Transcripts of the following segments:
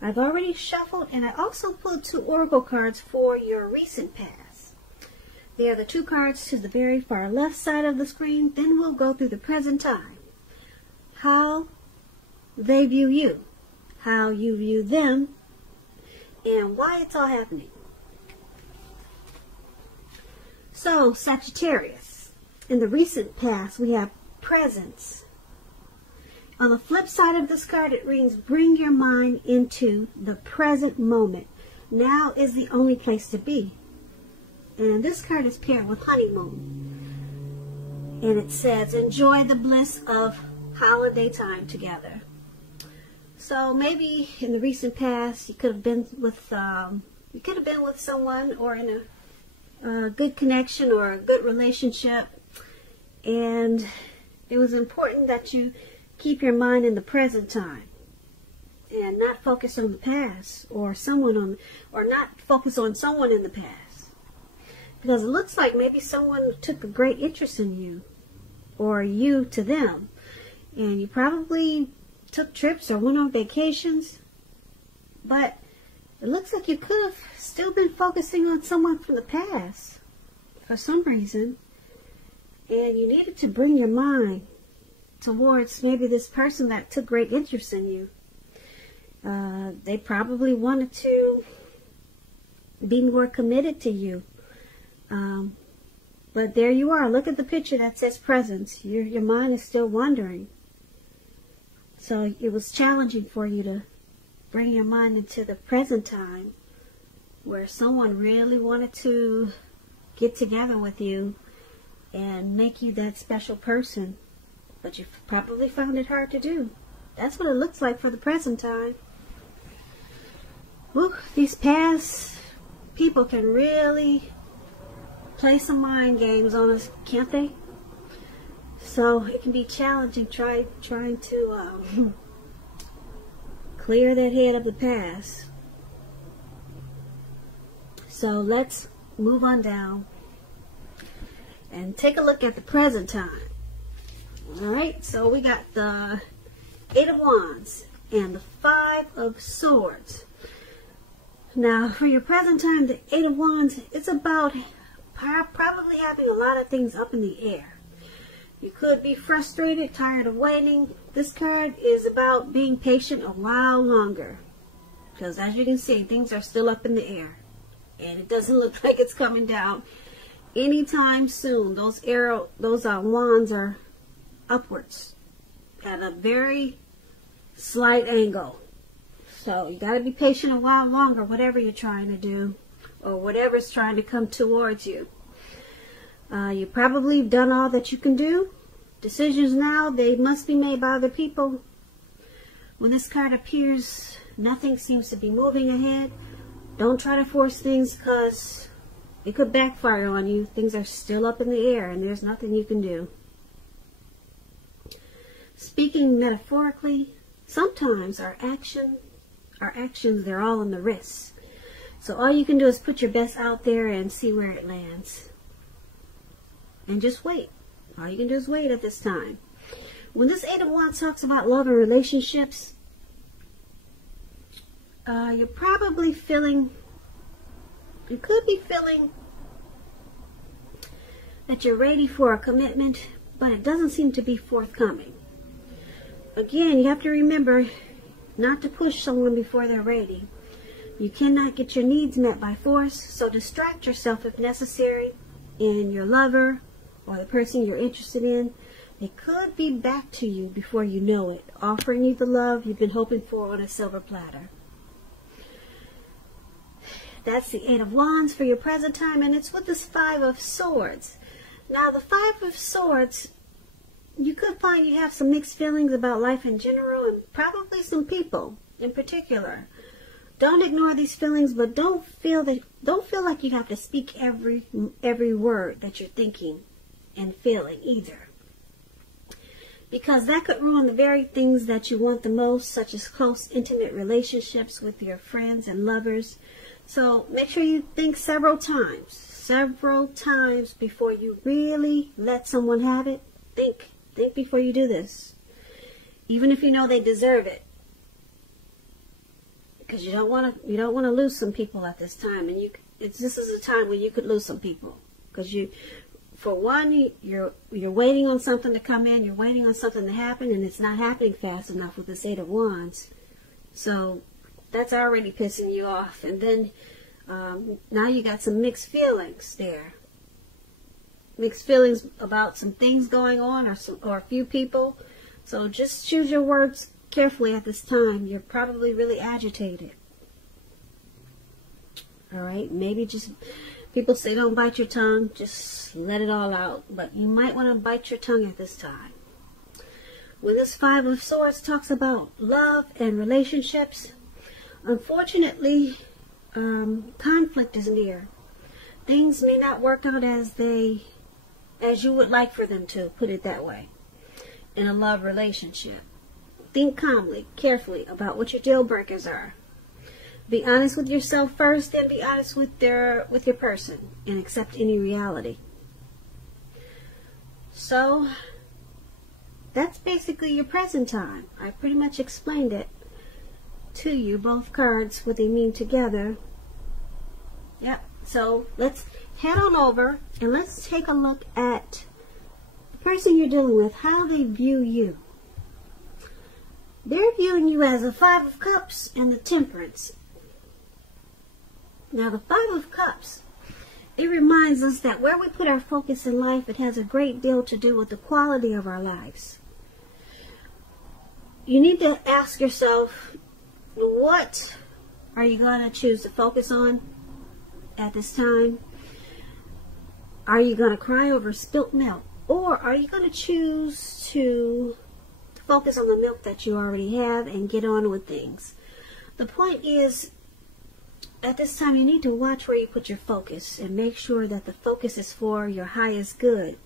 I've already shuffled, and I also pulled 2 oracle cards for your recent past. They are the 2 cards to the very far left side of the screen. Then we'll go through the present time. How they view you, how you view them, and why it's all happening. So, Sagittarius, in the recent past, we have presence. On the flip side of this card, it reads, bring your mind into the present moment. Now is the only place to be. And this card is paired with honeymoon. And it says, enjoy the bliss of holiday time together. So maybe in the recent past, you could have been with someone, or in a good connection or a good relationship, and it was important that you keep your mind in the present time and not focus on the past, or not focus on someone in the past, because it looks like maybe someone took a great interest in you, or you to them, and you probably took trips or went on vacations, but it looks like you could have still been focusing on someone from the past for some reason, and you needed to bring your mind towards maybe this person that took great interest in you. They probably wanted to be more committed to you. But there you are. Look at the picture that says presence. Your mind is still wandering. So it was challenging for you to bring your mind into the present time, where someone really wanted to get together with you and make you that special person. But you probably found it hard to do. That's what it looks like for the present time. Woo, these past people can really play some mind games on us, can't they? So it can be challenging trying to clear that head of the past. So let's move on down and take a look at the present time. Alright, so we got the 8 of Wands and the 5 of Swords. Now, for your present time, the 8 of Wands, it's about probably having a lot of things up in the air. You could be frustrated, tired of waiting. This card is about being patient a while longer, because as you can see, things are still up in the air, and it doesn't look like it's coming down anytime soon. Those wands are upwards at a very slight angle. So you got to be patient a while longer, whatever you're trying to do, or whatever's trying to come towards you. You probably done all that you can do. Decisions now, they must be made by other people. When this card appears, nothing seems to be moving ahead. Don't try to force things, because it could backfire on you. Things are still up in the air, and there's nothing you can do. Speaking metaphorically, sometimes our actions, they're all in the wrists. So all you can do is put your best out there and see where it lands. And just wait. All you can do is wait at this time. When this 8 of Wands talks about love and relationships, you're probably feeling, you could be feeling that you're ready for a commitment, but it doesn't seem to be forthcoming. Again, you have to remember not to push someone before they're ready. You cannot get your needs met by force, so distract yourself if necessary, and your lover or the person you're interested in, they could be back to you before you know it, offering you the love you've been hoping for on a silver platter. That's the 8 of Wands for your present time, and it's with this 5 of Swords. Now, the 5 of Swords, you could find you have some mixed feelings about life in general, and probably some people in particular. Don't ignore these feelings, but don't feel like you have to speak every word that you're thinking and feeling either, because that could ruin the very things that you want the most, such as close, intimate relationships with your friends and lovers. So make sure you think several times before you really let someone have it. Think before you do this, even if you know they deserve it. because you don't want to lose some people at this time, and this is a time where you could lose some people, because for one, you're waiting on something to come in, you're waiting on something to happen, and it's not happening fast enough with this Eight of Wands. So that's already pissing you off. And then now you got some mixed feelings there. Mixed feelings about some things going on, or a few people. So just choose your words carefully at this time. You're probably really agitated. All right, maybe just, people say don't bite your tongue, just let it all out. But you might want to bite your tongue at this time. When this Five of Swords talks about love and relationships, unfortunately, conflict is near. Things may not work out as you would like for them to, put it that way, in a love relationship. Think calmly, carefully about what your deal breakers are. Be honest with yourself first, then be honest with your person, and accept any reality. So that's basically your present time. I pretty much explained it to you, both cards, what they mean together. Yep. So let's head on over and let's take a look at the person you're dealing with, how they view you. They're viewing you as a Five of Cups and the Temperance. Now the Five of Cups, it reminds us that where we put our focus in life, it has a great deal to do with the quality of our lives. You need to ask yourself, what are you going to choose to focus on at this time? Are you going to cry over spilt milk? Or are you going to choose to focus on the milk that you already have and get on with things? The point is, at this time, you need to watch where you put your focus and make sure that the focus is for your highest good.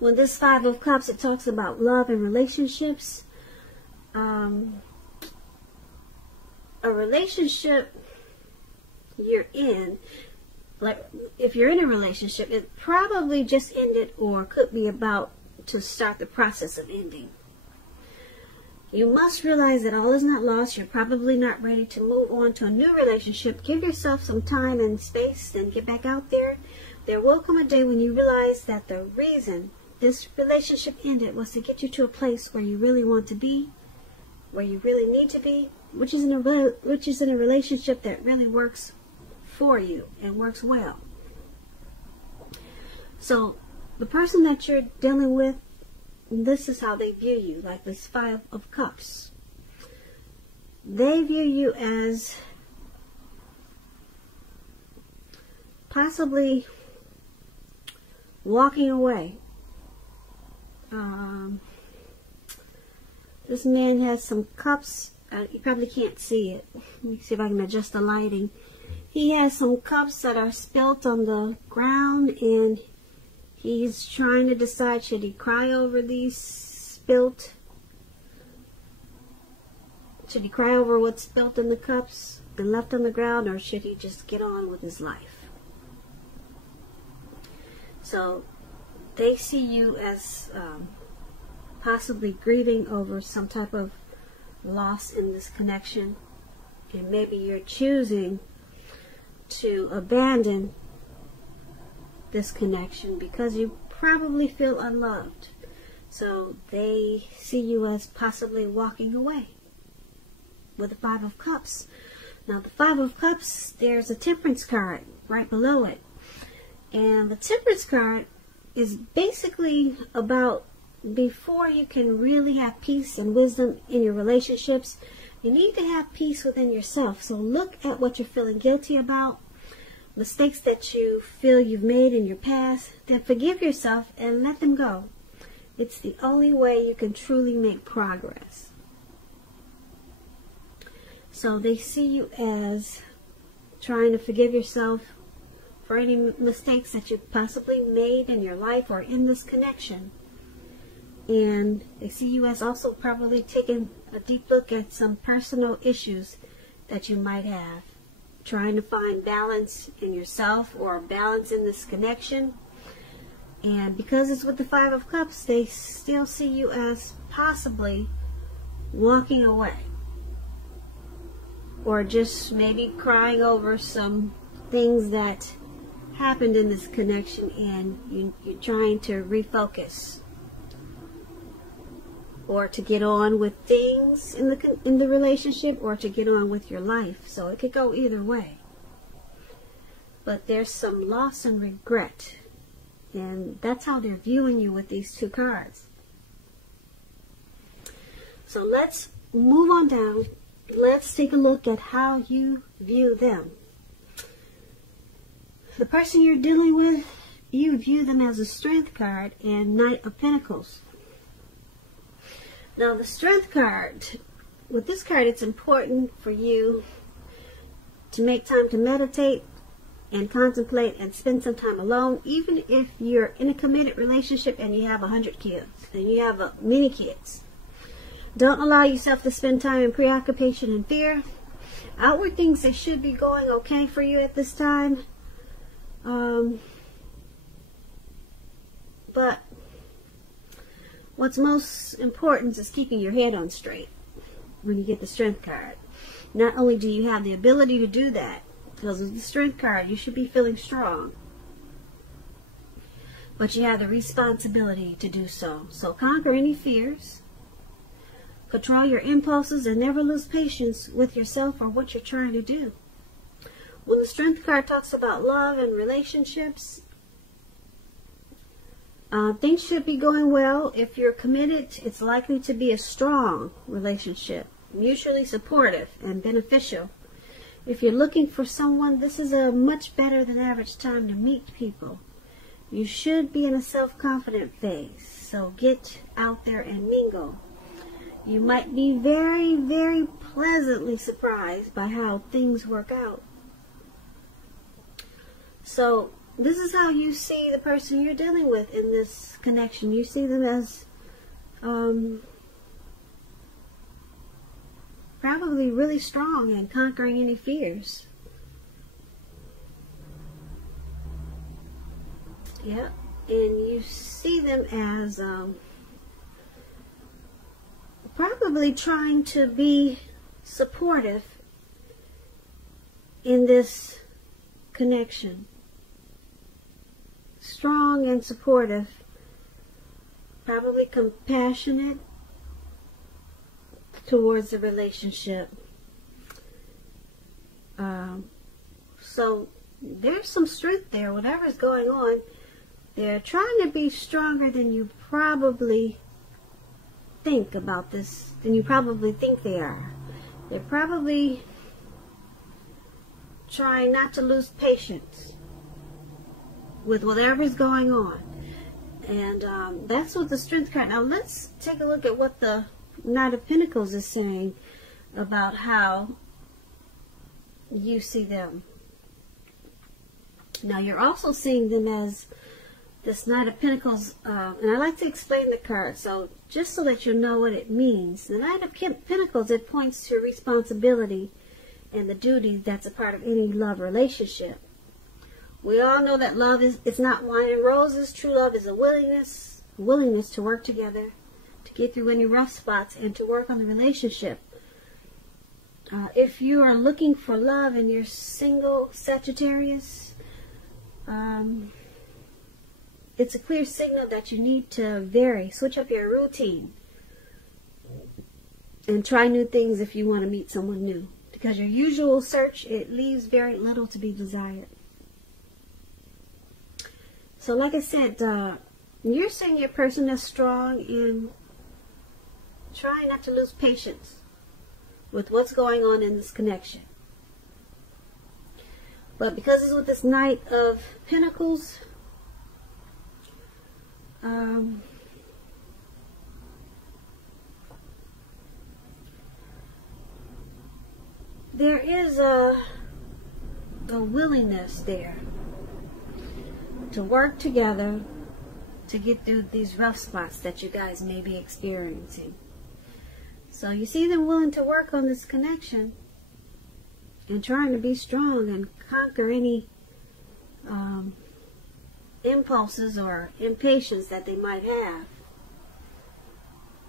When this Five of Cups, it talks about love and relationships. A relationship you're in, like if you're in a relationship, it probably just ended or could be about to start the process of ending. You must realize that all is not lost. You're probably not ready to move on to a new relationship. Give yourself some time and space, then get back out there. There will come a day when you realize that the reason this relationship ended was to get you to a place where you really want to be, where you really need to be, which is in a relationship that really works for you and works well. So the person that you're dealing with, this is how they view you, like this Five of Cups. They view you as possibly walking away. This man has some cups. You probably can't see it. Let me see if I can adjust the lighting. He has some cups that are spilt on the ground, and he's trying to decide, should he cry over these spilt? Should he cry over what's spilt in the cups and left on the ground, or should he just get on with his life? So they see you as possibly grieving over some type of loss in this connection, and maybe you're choosing to abandon this connection because you probably feel unloved. So they see you as possibly walking away with the Five of Cups. Now the Five of Cups, there's a Temperance card right below it, and the Temperance card is basically about, before you can really have peace and wisdom in your relationships, you need to have peace within yourself. So look at what you're feeling guilty about, mistakes that you feel you've made in your past, then forgive yourself and let them go. It's the only way you can truly make progress. So they see you as trying to forgive yourself for any mistakes that you've possibly made in your life or in this connection. And they see you as also probably taking a deep look at some personal issues that you might have, trying to find balance in yourself or balance in this connection. And because it's with the Five of Cups, they still see you as possibly walking away. or just maybe crying over some things that happened in this connection, and you're trying to refocus or to get on with things in the relationship, or to get on with your life. So it could go either way. But there's some loss and regret, and that's how they're viewing you with these two cards. So let's move on down. Let's take a look at how you view them. The person you're dealing with, you view them as a Strength card and Knight of Pentacles. Now the Strength card, with this card, it's important for you to make time to meditate and contemplate and spend some time alone, even if you're in a committed relationship and you have 100 kids and you have many kids. Don't allow yourself to spend time in preoccupation and fear. Outward things, they should be going okay for you at this time. But what's most important is keeping your head on straight when you get the Strength card. Not only do you have the ability to do that, because of the Strength card, you should be feeling strong, but you have the responsibility to do so. So conquer any fears, control your impulses, and never lose patience with yourself or what you're trying to do. When the Strength card talks about love and relationships, things should be going well. If you're committed, it's likely to be a strong relationship, mutually supportive and beneficial. If you're looking for someone, this is a much better than average time to meet people. You should be in a self-confident phase, so get out there and mingle. You might be very, very pleasantly surprised by how things work out. So this is how you see the person you're dealing with in this connection. You see them as probably really strong and conquering any fears. Yeah, and you see them as probably trying to be supportive in this connection. Strong and supportive, probably compassionate towards the relationship. So there's some strength there, whatever's going on. They're trying to be stronger than you probably think about this, than you probably think they are. They're probably trying not to lose patience with whatever's going on. And that's what the Strength card. Now let's take a look at what the Knight of Pentacles is saying about how you see them. Now you're also seeing them as this Knight of Pentacles, and I like to explain the card, so just so that you know what it means. The Knight of Pentacles, it points to responsibility and the duty that's a part of any love relationship. We all know that love it's not wine and roses. True love is a willingness to work together, to get through any rough spots, and to work on the relationship. If you are looking for love and you're single, Sagittarius, it's a clear signal that you need to vary, switch up your routine, and try new things if you want to meet someone new. Because your usual search, it leaves very little to be desired. So like I said, you're saying your person is strong and trying not to lose patience with what's going on in this connection. But because it's with this Knight of Pentacles, there is a willingness there to work together to get through these rough spots that you guys may be experiencing. So you see them willing to work on this connection and trying to be strong and conquer any impulses or impatience that they might have.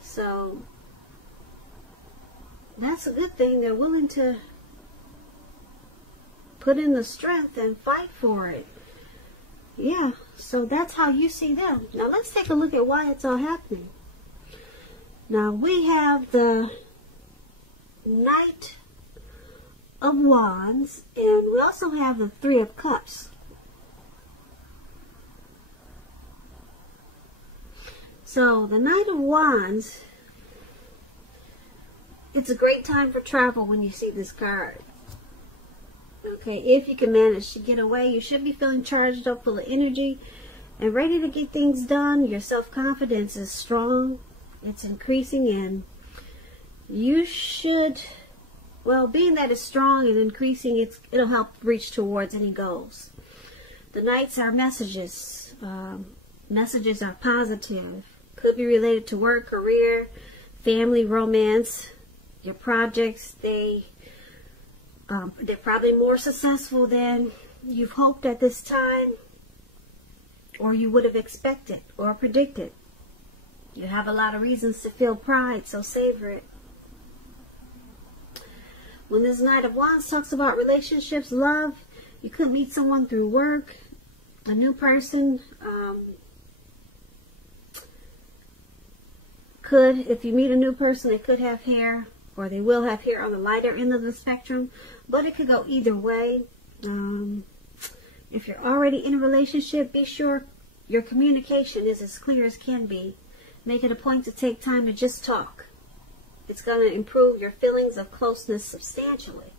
So that's a good thing. They're willing to put in the strength and fight for it. Yeah, so that's how you see them. Now let's take a look at why it's all happening. Now we have the Knight of Wands, and we also have the Three of Cups. So the Knight of Wands, it's a great time for travel when you see this card. Okay, if you can manage to get away, you should be feeling charged up, full of energy, and ready to get things done. Your self-confidence is strong. It's increasing, and you should, well, being that it's strong and increasing, it'll help reach towards any goals. The Knights are messages. Messages are positive. Could be related to work, career, family, romance, your projects. They're probably more successful than you've hoped at this time, or you would have expected or predicted. You have a lot of reasons to feel pride, so savor it. When this Knight of Wands talks about relationships, love, you could meet someone through work, a new person. If you meet a new person, they could have hair, or they will have hair on the lighter end of the spectrum, but it could go either way. If you're already in a relationship, be sure your communication is as clear as can be. Make it a point to take time to just talk. It's going to improve your feelings of closeness substantially.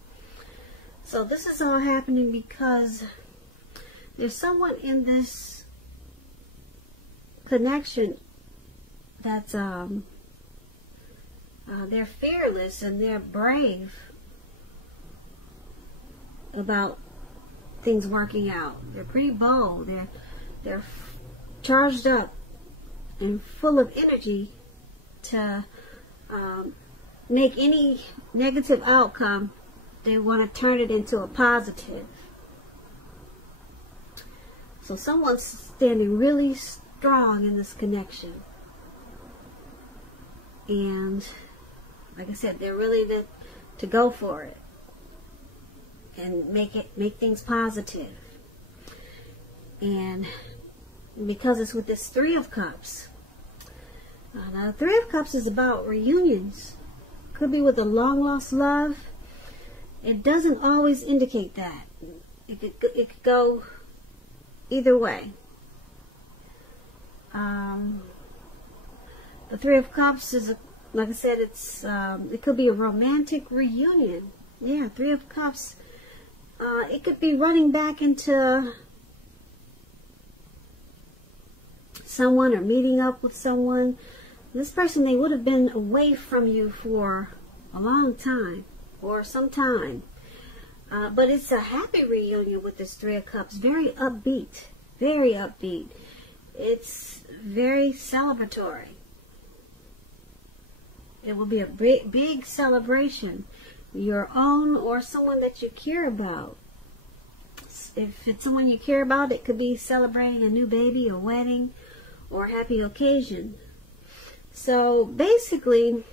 So this is all happening because there's someone in this connection that's they're fearless and they're brave about things working out. They're pretty bold. They're charged up and full of energy to make any negative outcome. They want to turn it into a positive. So someone's standing really strong in this connection. And like I said, they're really to go for it and make things positive. And because it's with this Three of Cups. Now the Three of Cups is about reunions. Could be with a long lost love. It doesn't always indicate that. It could go either way. The Three of Cups is, like I said, it could be a romantic reunion. Yeah, Three of Cups. It could be running back into someone or meeting up with someone. This person, they would have been away from you for a long time or some time. But it's a happy reunion with this Three of Cups. Very upbeat. Very upbeat. It's very celebratory. It will be a big celebration. Your own or someone that you care about. If it's someone you care about, it could be celebrating a new baby, a wedding, or a happy occasion. So basically,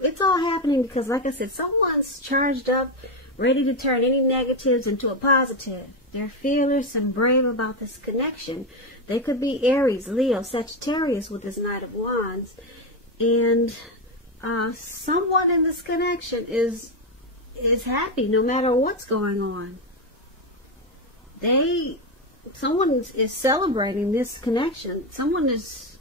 it's all happening because, like I said, someone's charged up, ready to turn any negatives into a positive. They're fearless and brave about this connection. They could be Aries, Leo, Sagittarius with this Knight of Wands. And someone in this connection is happy no matter what's going on. Someone is celebrating this connection. Someone is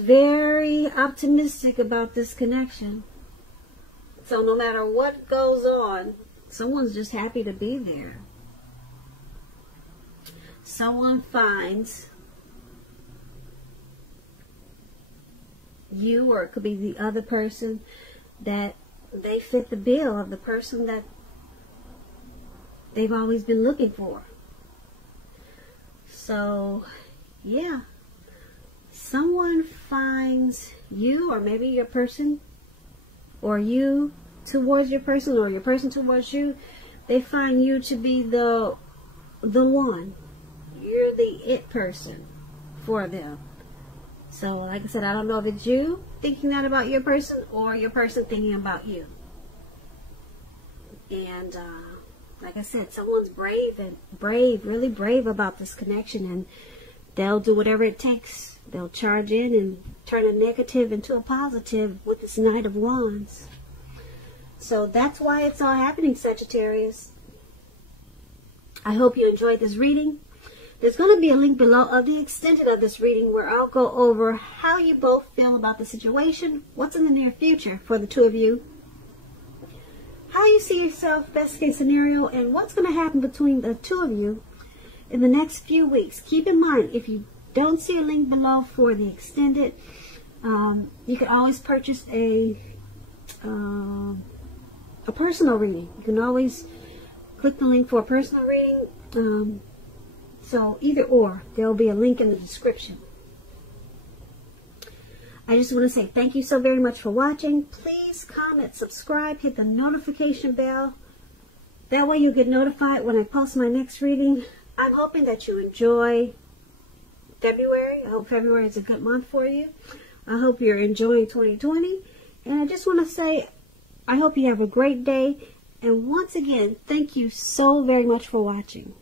very optimistic about this connection. So no matter what goes on, someone's just happy to be there. Someone finds you, or it could be the other person, that they fit the bill of the person that they've always been looking for. So, yeah. Someone finds you, or maybe your person, or you towards your person, or your person towards you. They find you to be the one. You're the it person for them. So, like I said, I don't know if it's you thinking that about your person, or your person thinking about you. And like I said, someone's really brave about this connection, and they'll do whatever it takes. They'll charge in and turn a negative into a positive with this Knight of Wands. So that's why it's all happening, Sagittarius. I hope you enjoyed this reading. There's going to be a link below of the extended of this reading where I'll go over how you both feel about the situation, what's in the near future for the two of you, how you see yourself, best case scenario, and what's going to happen between the two of you in the next few weeks. Keep in mind, if you don't see a link below for the extended, you can always purchase a personal reading. You can always click the link for a personal reading. So either or, there will be a link in the description. I just want to say thank you so very much for watching. Please comment, subscribe, hit the notification bell. That way you'll get notified when I post my next reading. I'm hoping that you enjoy February. I hope February is a good month for you. I hope you're enjoying 2020. And I just want to say, I hope you have a great day. And once again, thank you so very much for watching.